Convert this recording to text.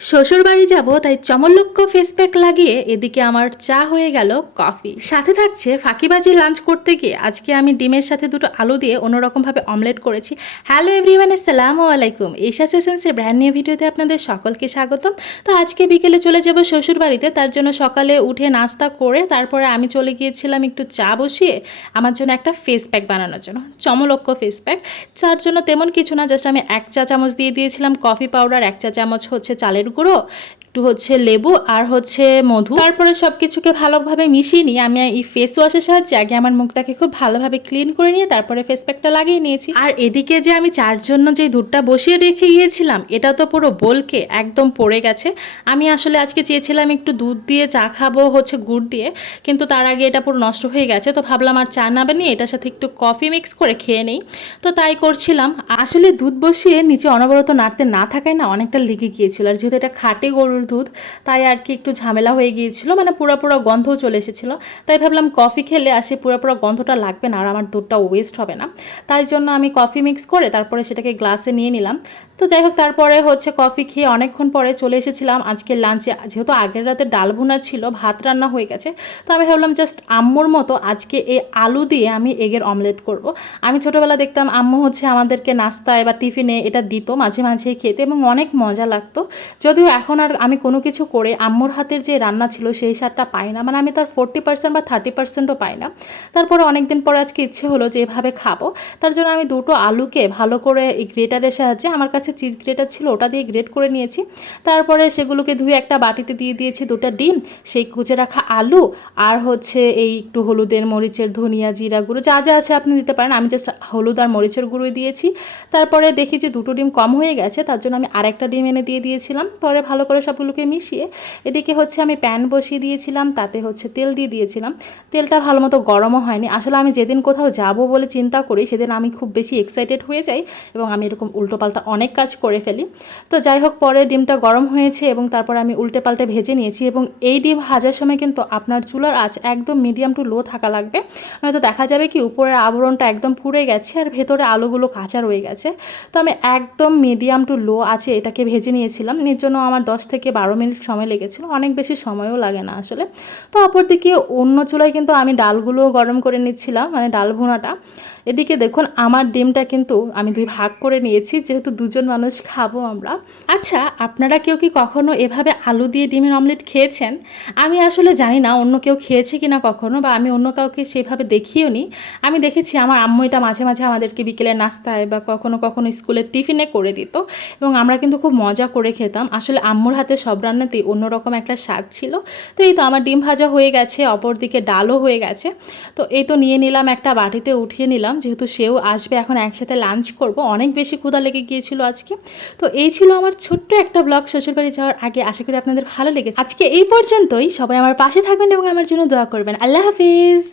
শ্বশুর বাড়ি যাব, তাই চমলক্ষ ফেস প্যাক লাগিয়ে এদিকে আমার চা হয়ে গেল কফি সাথে থাকছে ফাঁকিবাজি লাঞ্চ করতে গিয়ে আজকে আমি ডিমের সাথে দুটো আলু দিয়ে অন্যরকমভাবে অমলেট করেছি। হ্যালো এভরিওয়ান আসসালামু আলাইকুম। এশা সেশনসের ব্র্যান্ড নিউ ভিডিওতে আপনাদের সকলকে স্বাগতম। তো আজকে বিকেলে চলে যাব শ্বশুর বাড়িতে তার জন্য সকালে উঠে নাস্তা করে তারপরে আমি চলে গিয়েছিলাম একটু চা বসিয়ে আমার জন্য একটা ফেস প্যাক বানানোর জন্য চমলক্ষ ফেস প্যাক যার জন্য তেমন কিছু না জাস্ট আমি এক চা চামচ দিয়ে দিয়েছিলাম কফি পাউডার এক চা চামচ হচ্ছে চালের গুঁড়ো একটু হচ্ছে লেবু আর হচ্ছে মধু। তারপরে সব কিছুকে ভালোভাবে মিশিয়ে নিয়ে আমি এই ফেস ওয়াশের সাহায্যে আগে আমার মুখটাকে খুব ভালোভাবে ক্লিন করে নিয়ে তারপরে ফেস প্যাকটা লাগিয়ে নিয়েছি। আর এদিকে যে আমি চার জন্য যে দুধটা বসিয়ে রেখে গিয়েছিলাম, এটা তো পুরো বলকে একদম পড়ে গেছে। আমি আসলে আজকে চেয়েছিলাম একটু দুধ দিয়ে চা খাব, হচ্ছে গুড় দিয়ে, কিন্তু তার আগে এটা পুরো নষ্ট হয়ে গেছে, তো ভাবলাম আর চা না বানিয়ে এটার সাথে একটু কফি মিক্স করে খেয়ে নেই। তো তাই করছিলাম। আসলে দুধ বসিয়ে নিচে অনবরত নাড়তে না থাকায় না অনেকটা লেগে গিয়েছিল, আর যেহেতু এটা খাটে গরুর দুধ, তাই আর কি একটু ঝামেলা হয়ে গিয়েছিল। মানে পুরো পুরো গন্ধও চলে এসেছিল। তাই ভাবলাম কফি খেলে আসে পুরো পুরো গন্ধটা লাগবে না, আর আমার দুধটা ওয়েস্ট হবে না। তাই জন্য আমি কফি মিক্স করে তারপরে সেটাকে গ্লাসে নিয়ে নিলাম। তো যাই হোক, তারপরে হচ্ছে কফি খেয়ে অনেকক্ষণ পরে চলে এসেছিলাম আজকে লাঞ্চে যেহেতু আগের রাতে ডাল ভুনা ছিল, ভাত রান্না হয়ে গেছে, তো আমি ভাবলাম জাস্ট আম্মুর মতো আজকে এই আলু দিয়ে আমি এগের অমলেট করব। আমি ছোটোবেলা দেখতাম আম্মু হচ্ছে আমাদেরকে নাস্তায় বা টিফিনে এটা দিত মাঝে মাঝে খেতে এবং অনেক মজা লাগতো। যদিও এখন আর আমি কোনো কিছু করে আম্মুর হাতের যে রান্না ছিল সেই স্বাদটা পাই না মানে আমি তার ফোরটি পার্সেন্ট বা থার্টি পার্সেন্টও পাই না। তারপরে অনেকদিন পরে আজকে ইচ্ছে হলো যে এভাবে খাব। তার জন্য আমি দুটো আলুকে ভালো করে এই গ্রেটারের সাহায্যে আমার কাছে চিজ গ্রেটার ছিল, ওটা দিয়ে গ্রেট করে নিয়েছি। তারপরে সেগুলোকে ধুয়ে একটা বাটিতে দিয়ে দিয়েছি দুটো ডিম, সেই কুচে রাখা আলু আর হচ্ছে এই একটু হলুদের মরিচের ধনিয়া জিরা গুঁড়ো, যা যা আছে আপনি দিতে পারেন। আমি জাস্ট হলুদ আর মরিচের গুঁড়ো দিয়েছি। তারপরে দেখি যে দুটো ডিম কম হয়ে গেছে, তার জন্য আমি আরেকটা ডিম এনে দিয়ে দিয়েছিলাম। পরে ভালো করে সবগুলোকে মিশিয়ে এদিকে হচ্ছে আমি প্যান বসিয়ে দিয়েছিলাম, তাতে হচ্ছে তেল দিয়ে দিয়েছিলাম। তেলটা ভালো মতো গরমও হয়নি। আসলে আমি যেদিন কোথাও যাব বলে চিন্তা করি, সেদিন আমি খুব বেশি এক্সাইটেড হয়ে যাই এবং আমি এরকম উল্টোপাল্টা অনেক কাজ করে ফেলি। তো যাই হোক, পরে ডিমটা গরম হয়েছে এবং তারপর আমি উল্টে পাল্টে ভেজে নিয়েছি এবং এই ডিম ভাজার সময় কিন্তু আপনার চুলার আঁচ একদম মিডিয়াম টু লো থাকা লাগবে। নয়তো দেখা যাবে কি উপরের আবরণটা একদম পুড়ে গেছে আর ভেতরে আলুগুলো কাঁচা রয়ে গেছে। তো আমি একদম মিডিয়াম টু লো আছে এটাকে ভেজে নিয়েছিলাম। এর জন্য আমার দশ থেকে বারো মিনিট সময় লেগেছিল। অনেক বেশি সময়ও লাগে না আসলে। তো অপরদিকে অন্য চুলায় কিন্তু আমি ডালগুলো গরম করে নিচ্ছিলাম মানে ডাল ভুনাটা। এদিকে দেখুন, আমার ডিমটা কিন্তু আমি দুই ভাগ করে নিয়েছি। যেহেতু দুজন মানুষ খাব আমরা। আচ্ছা আপনারা কেউ কি কখনো এভাবে আলু দিয়ে ডিমের অমলেট খেয়েছেন? আমি আসলে জানি না অন্য কেউ খেয়েছে কি না কখনো বা আমি অন্য কাউকে সেভাবে দেখিও নি। আমি দেখেছি আমার আম্মু এটা মাঝে মাঝে আমাদেরকে বিকেলে নাস্তায় বা কখনো কখনো স্কুলের টিফিনে করে দিত এবং আমরা কিন্তু খুব মজা করে খেতাম। আসলে আম্মুর হাতে সব রান্নাতেই অন্যরকম একটা স্বাদ ছিল। তো এই তো আমার ডিম ভাজা হয়ে গেছে, অপরদিকে ডালও হয়ে গেছে। তো এই তো নিয়ে নিলাম একটা বাটিতে উঠিয়ে নিলাম। যেহেতু সেও আসবে এখন একসাথে লাঞ্চ করব, অনেক বেশি ক্ষুধা লেগে গিয়েছিল আজকে। তো এই ছিল আমার ছোট্ট একটা ব্লগ শ্বশুরবাড়ি যাওয়ার আগে আশা করি আপনাদের ভালো লেগেছে। আজকে এই পর্যন্তই। সবাই আমার পাশে থাকবেন এবং আমার জন্য দোয়া করবেন। আল্লাহ হাফিজ।